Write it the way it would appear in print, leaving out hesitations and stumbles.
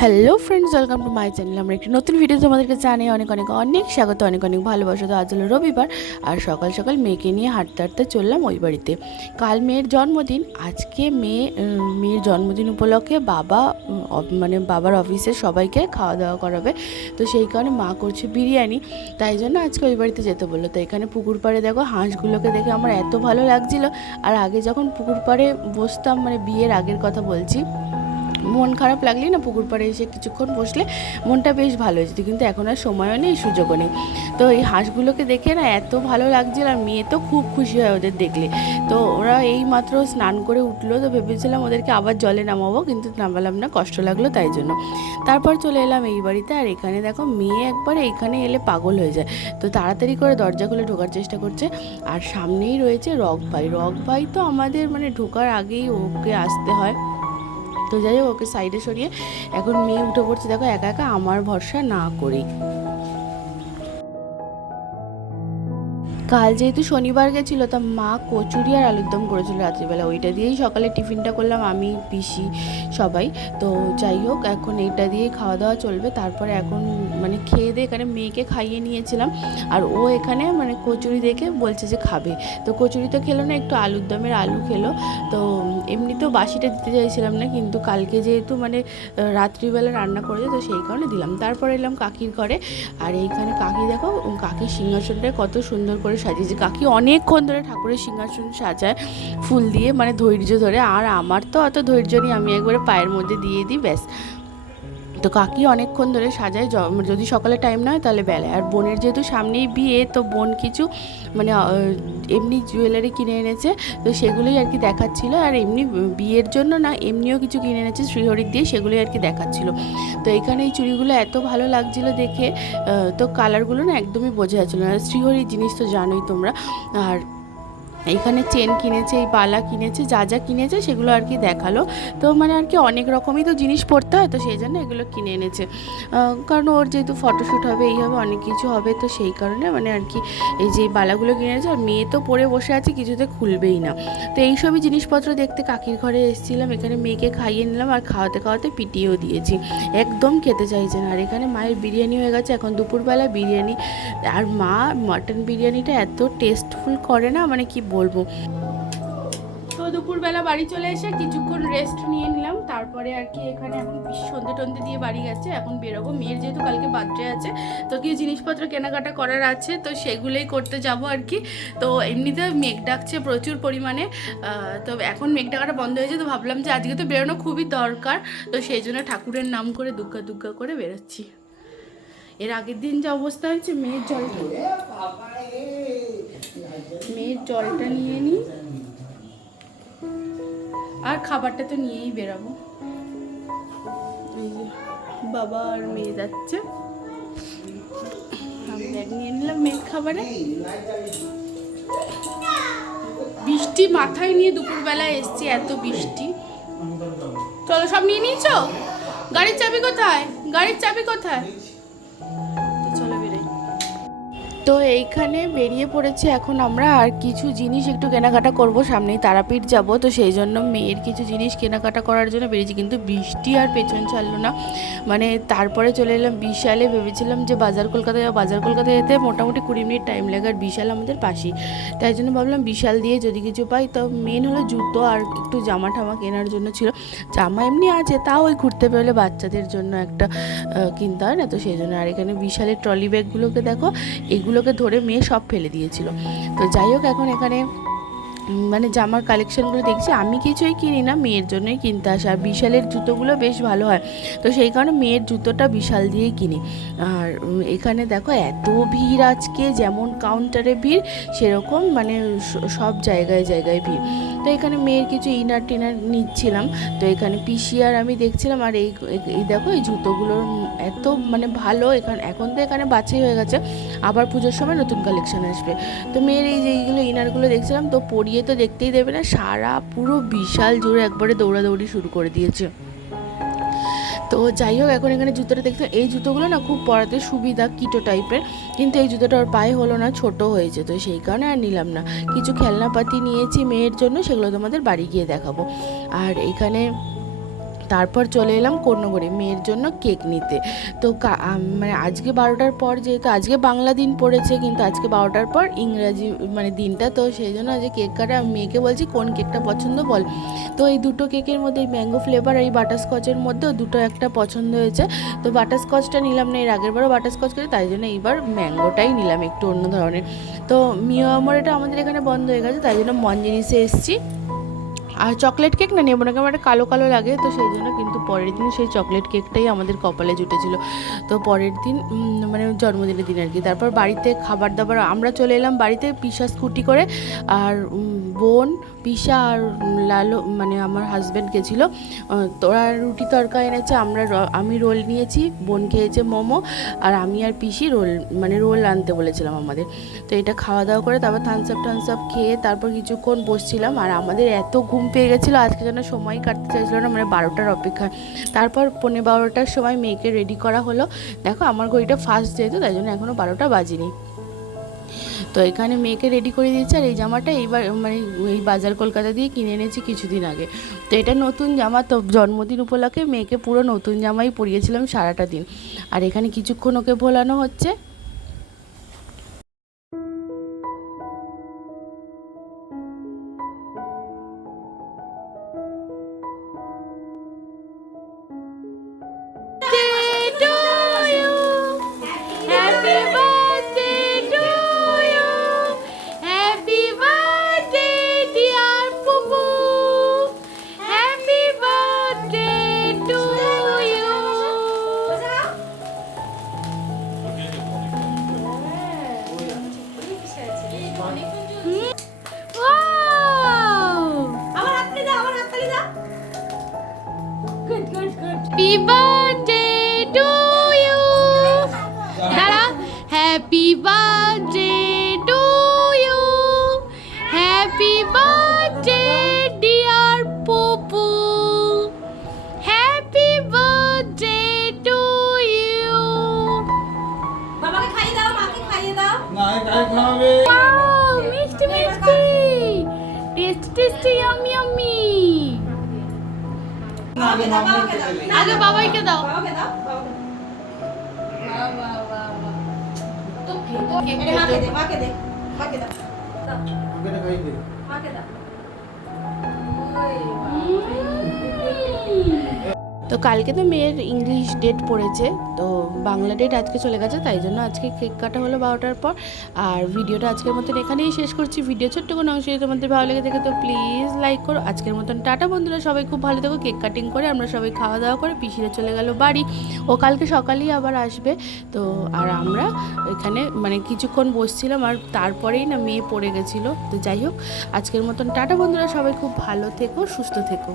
Hello friends, welcome to my channel. আমরা একটি নতুন ভিডিও তোমাদেরকে জানিয়ে অনেক অনেক অনেক স্বাগত, অনেক অনেক ভালোবাসা। তো আজ হলো রবিবার, আর সকাল সকাল মেয়েকে নিয়ে হাঁটতে হাঁটতে চললাম ওই বাড়িতে। কাল মেয়ের জন্মদিন, আজকে মেয়ের জন্মদিন উপলক্ষে বাবার অফিসে সবাইকে খাওয়া দাওয়া করাবে। তো সেই কারণে মা করছে বিরিয়ানি, তাই জন্য আজকে ওই বাড়িতে যেতে বললো। তো এখানে পুকুর পাড়ে দেখো হাঁসগুলোকে দেখে আমার এত ভালো লাগছিলো। আর আগে যখন পুকুর পাড়ে বসতাম, মানে বিয়ের আগের কথা বলছি, মন খারাপ লাগলেই না পুকুর পাড়ে এসে কিছুক্ষণ বসলে মনটা বেশ ভালো হয়ে যেত, কিন্তু এখন আর সময়ও নেই, সুযোগও নেই। তো এই হাঁসগুলোকে দেখে না এত ভালো লাগছিল, আর মেয়ে তো খুব খুশি হয় ওদের দেখলে। তো ওরা এই মাত্র স্নান করে উঠলো, তো ভেবেছিলাম ওদেরকে আবার জলে নামাবো, কিন্তু নামালাম না, কষ্ট লাগলো তাই জন্য। তারপর চলে এলাম এই বাড়িতে, আর এখানে দেখো মেয়ে একবার এইখানে এলে পাগল হয়ে যায়। তো তাড়াতাড়ি করে দরজা খুলে ঢোকার চেষ্টা করছে। আর সামনেই রয়েছে রক ভাই তো আমাদের মানে ঢোকার আগেই ওকে আসতে হয়। তো যাই হোক, ওকে সাইডে সরিয়ে এখন মেয়ে উঠে পড়ছে দেখো একা একা, আমার ভরসা না করেই। কাল যেহেতু শনিবার গেছিলো, তা মা কচুরি আর আলুর দম করেছিল রাত্রিবেলা, ওইটা দিয়েই সকালে টিফিনটা করলাম আমি, পিসি, সবাই। তো যাই হোক, এখন এইটা দিয়েই খাওয়া দাওয়া চলবে। তারপরে এখন মানে খেয়ে দিয়ে এখানে মেয়েকে খাইয়ে নিয়েছিলাম, আর ও এখানে মানে কচুরি দেখে বলছে যে খাবে। তো কচুরি তো খেলো না, একটু আলুর দমের আলু খেলো। তো এমনিতেও বাসিটা দিতে চাইছিলাম না, কিন্তু কালকে যেহেতু মানে রাত্রিবেলা রান্না করেছে, তো সেই কারণে দিলাম। তারপরে এলাম কাকির ঘরে, আর এইখানে কাকি দেখো, কাকির সিংহাসনটায় কত সুন্দর করে সাজিয়েছে। কাকি অনেকক্ষণ ধরে ঠাকুরের সিংহাসন সাজায় ফুল দিয়ে, মানে ধৈর্য ধরে। আর আমার তো অত ধৈর্য নেই, আমি একবারে পায়ের মধ্যে দিয়ে দিই ব্যাস। তো কাকি অনেকক্ষণ ধরে সাজায়, যদি সকালে টাইম না হয় তাহলে বেলায়। আর বোনের যেহেতু সামনেই বিয়ে, তো বোন কিছু মানে এমনি জুয়েলারি কিনে এনেছে, তো সেগুলোই আর কি দেখাচ্ছিলো। আর এমনি বিয়ের জন্য না, এমনিও কিছু কিনে এনেছে শ্রীহরির দিয়ে, সেগুলোই আর কি দেখাচ্ছিলো। তো এখানে এই চুড়িগুলো এত ভালো লাগছিলো দেখে, তো কালারগুলো না একদমই বোঝা যাচ্ছিলো না। শ্রীহরির জিনিস তো জানোই তোমরা। আর এইখানে চেন কিনেছে, এই বালা কিনেছে, যা যা কিনেছে সেগুলো আর কি দেখালো। তো মানে আর কি অনেক রকমই তো জিনিস পড়তে হয়, তো সেই জন্য এগুলো কিনে এনেছে। কারণ ওর যেহেতু ফটোশ্যুট হবে, এই হবে, অনেক কিছু হবে, তো সেই কারণে মানে আর কি এই যে বালাগুলো কিনে এনেছে। আর মেয়ে তো পরে বসে আছে, কিছুতে খুলবেই না। তো এইসবই জিনিসপত্র দেখতে কাকির ঘরে এসেছিলাম। এখানে মেয়েকে খাইয়ে নিলাম, আর খাওয়াতে খাওয়াতে পিটিয়েও দিয়েছি, একদম খেতে চাইছে না। আর এখানে মায়ের বিরিয়ানি হয়ে গেছে, এখন দুপুরবেলা বিরিয়ানি। আর মা মাটন বিরিয়ানিটা এত টেস্টফুল করে না, মানে কি বলবো। তো দুপুরবেলা বাড়ি চলে এসে কিছুক্ষণ রেস্ট নিয়ে নিলাম, তারপরে আর কি এখানে এখন সন্ধে টন্ধে দিয়ে বাড়ি গেছে, এখন বেরোবো। মেয়ের যেহেতু কালকে বার্থডে আছে, তো কিছু জিনিসপত্র কেনাকাটা করার আছে, তো সেগুলোই করতে যাব আর কি। তো এমনিতে মেঘ ডাকছে প্রচুর পরিমাণে, তো এখন মেঘ ডাকাটা বন্ধ হয়েছে। তো ভাবলাম যে আজকে তো বেরোনো খুবই দরকার, তো সেই জন্য ঠাকুরের নাম করে দুগ্গা দুগ্গা করে বেরোচ্ছি। এর আগের দিন যা অবস্থা হয়েছে, মেয়ের জলটা নিয়ে নিই, আর খাবারটা তো নিয়েই বেরাবো। এই যে বাবা আর মেয়ে যাচ্ছে, আমি ব্যাগ নিয়ে নিলাম মেয়ের খাবারে। বৃষ্টি মাথায় নিয়ে দুপুরবেলায় এসছি, এত বৃষ্টি। চলো, সব নিয়ে নিয়েছো? গাড়ির চাবি কোথায়? গাড়ির চাবি কোথায়? চলো বেরোই। তো এইখানে বেরিয়ে পড়েছি এখন আমরা, আর কিছু জিনিস একটু কেনাকাটা করব, সামনেই তারাপীঠ যাব, তো সেই জন্য মেয়ের কিছু জিনিস কেনাকাটা করার জন্য বেরিয়েছি। কিন্তু বৃষ্টি আর পেছন ছাড়লো না, মানে তারপরে চলে এলাম বিশালে। ভেবেছিলাম যে বাজার কলকাতায় যেতে মোটামুটি 20 মিনিট টাইম লাগে, আর বিশাল আমাদের পাশেই, তাই জন্য ভাবলাম বিশাল দিয়ে যদি কিছু পাই। তো মেন হলো জুতো আর একটু জামা ঠামা কেনার জন্য ছিল। জামা এমনি আছে, তাও ওই ঘুরতে বেরোলে বাচ্চাদের জন্য একটা কিনতে হয় না, তো সেই জন্য। আর এখানে বিশালের ট্রলি ব্যাগগুলোকে দেখো, এগুলোকে ধরে মেয়ে সব ফেলে দিয়েছিল। তো যাই হোক, এখন এখানে মানে জামার কালেকশানগুলো দেখছি, আমি কিছুই কিনি না, মেয়ের জন্যই কিনতে আসে। আর বিশালের জুতোগুলো বেশ ভালো হয়, তো সেই কারণে মেয়ের জুতোটা বিশাল দিয়েই কিনি। আর এখানে দেখো এত ভিড় আজকে, যেমন কাউন্টারে ভিড় সেরকম মানে সব জায়গায় জায়গায় ভিড়। তো এখানে মেয়ের কিছু ইনার টিনার নিচ্ছিলাম, তো এখানে পিসি আর আমি দেখছিলাম। আর এই দেখো এই জুতোগুলোর এত মানে ভালো, এখন তো এখানে বাছাই হয়ে গেছে, আবার পুজোর সময় নতুন কালেকশান আসবে। তো মেয়ের এই যে এইগুলো ইনারগুলো দেখছিলাম, তো পরিয়ে তো দেখতেই দেবে না, সারা পুরো বিশাল জুড়ে একবারে দৌড়াদৌড়ি শুরু করে দিয়েছে। তো যাই হোক, এখন এখানে জুতোটা দেখতে, এই জুতোগুলো না খুব পরাতে সুবিধা, কিটো টাইপের, কিন্তু এই জুতোটা ওর পায়ে হলো না, ছোট হয়েছে, তো সেই কারণে আর নিলাম না। কিছু খেলনাপাতি নিয়েছি মেয়ের জন্য, সেগুলো তোমাদের বাড়ি গিয়ে দেখাবো। আর এখানে তারপর চলে এলাম কর্ণগড়ে মেয়ের জন্য কেক নিতে। তো মানে আজকে 12টার পর, যেহেতু আজকে বাংলা দিন পড়েছে কিন্তু আজকে 12টার পর ইংরাজি মানে দিনটা, তো সেই জন্য আজকে কেক কাটা। আমি মেয়েকে বলছি কোন কেকটা পছন্দ বল। তো এই দুটো কেকের মধ্যে এই ম্যাঙ্গো ফ্লেভার আর এই বাটারস্কচের মধ্যে দুটো একটা পছন্দ হয়েছে। তো বাটারস্কচটা নিলাম না, এর আগের বারও বাটারস্কচ করে, তাই জন্য এইবার ম্যাঙ্গোটাই নিলাম একটু অন্য ধরনের। তো মিও আমার এটা আমাদের এখানে বন্ধ হয়ে গেছে, তাই জন্য মঞ্জিনিসে এসেছি। আর চকলেট কেক না নেবো না, কেমন একটা কালো কালো লাগে, তো সেই জন্য কিন্তু পরের দিন সেই চকলেট কেকটাই আমাদের কপালে জুটেছিল। তো পরের দিন মানে জন্মদিনের দিন আর কি। তারপর বাড়িতে খাবার দাবার আমরা চলে এলাম বাড়িতে, পিসা স্কুটি করে, আর বোন পিসা আর লালো মানে আমার হাজব্যান্ড গেছিলো। তোরা রুটি তরকা এনেছে, আমি রোল নিয়েছি, বোন খেয়েছে মোমো, আর আমি আর পিসি রোল আনতে বলেছিলাম আমাদের। তো এটা খাওয়া দাওয়া করে তারপর থামস আপ খেয়ে তারপর কিছুক্ষণ বসছিলাম। আর আমাদের এত ঘুম পেয়ে গেছিলো আজকে, যেন সময় কাটতে চাইছিলো না, মানে 12টার অপেক্ষা। তারপর 12:15টার সময় মেয়েকে রেডি করা হলো। দেখো আমার ঘড়িটা ফার্স্ট যেহেতু, তাই জন্য এখনও 12টা বাজেনি। তো এখানে মেয়েকে রেডি করে দিয়েছে। আর এই জামাটা এইবার মানে এই বাজার কলকাতা দিয়ে কিনে এনেছি কিছুদিন আগে। তো এটা নতুন জামা, তো জন্মদিন উপলক্ষে মেয়েকে পুরো নতুন জামাই পরিয়েছিলাম সারাটা দিন। আর এখানে কিছুক্ষণ ওকে ভোলানো হচ্ছে। Happy birthday to you. Dada, happy birthday to you. Happy birthday, dear Popo. Happy birthday to you. বাবাকে খাইয়ে দাও, মাকে খাইয়ে দাও। না কাই খাবে। Wow, মিষ্টি মিষ্টি, টেস্টি yummy yummy. আগে মাকে দাও। আগে বাবাইকে দাও। বাবাকে দাও, বাবাকে দাও। বাহ। তো কেক এটা মাকে দে, মাকে দে। মাকে দাও। দাও, আগে খাই দে। মাকে দাও। ওই তো কালকে তো মেয়ের ইংলিশ ডেট পড়েছে, তো বাংলা ডেট আজকে চলে গেছে, তাই জন্য আজকে কেক কাটা হলো 12টার পর। আর ভিডিওটা আজকের মতন এখানেই শেষ করছি। ভিডিও ছোট্ট কোনো অংশ যদি তোমাদের ভালো লেগে থাকে তো প্লিজ লাইক করো। আজকের মতন টাটা বন্ধুরা, সবাই খুব ভালো থেকো। কেক কাটিং করে আমরা সবাই খাওয়া দাওয়া করে পিসিরা চলে গেল বাড়ি, ও কালকে সকালেই আবার আসবে। তো আর আমরা এখানে মানে কিছুক্ষণ বসছিলাম, আর তারপরেই না মেয়ে পড়ে গেছিলো। তো যাই হোক, আজকের মতন টাটা বন্ধুরা, সবাই খুব ভালো থেকো, সুস্থ থেকো।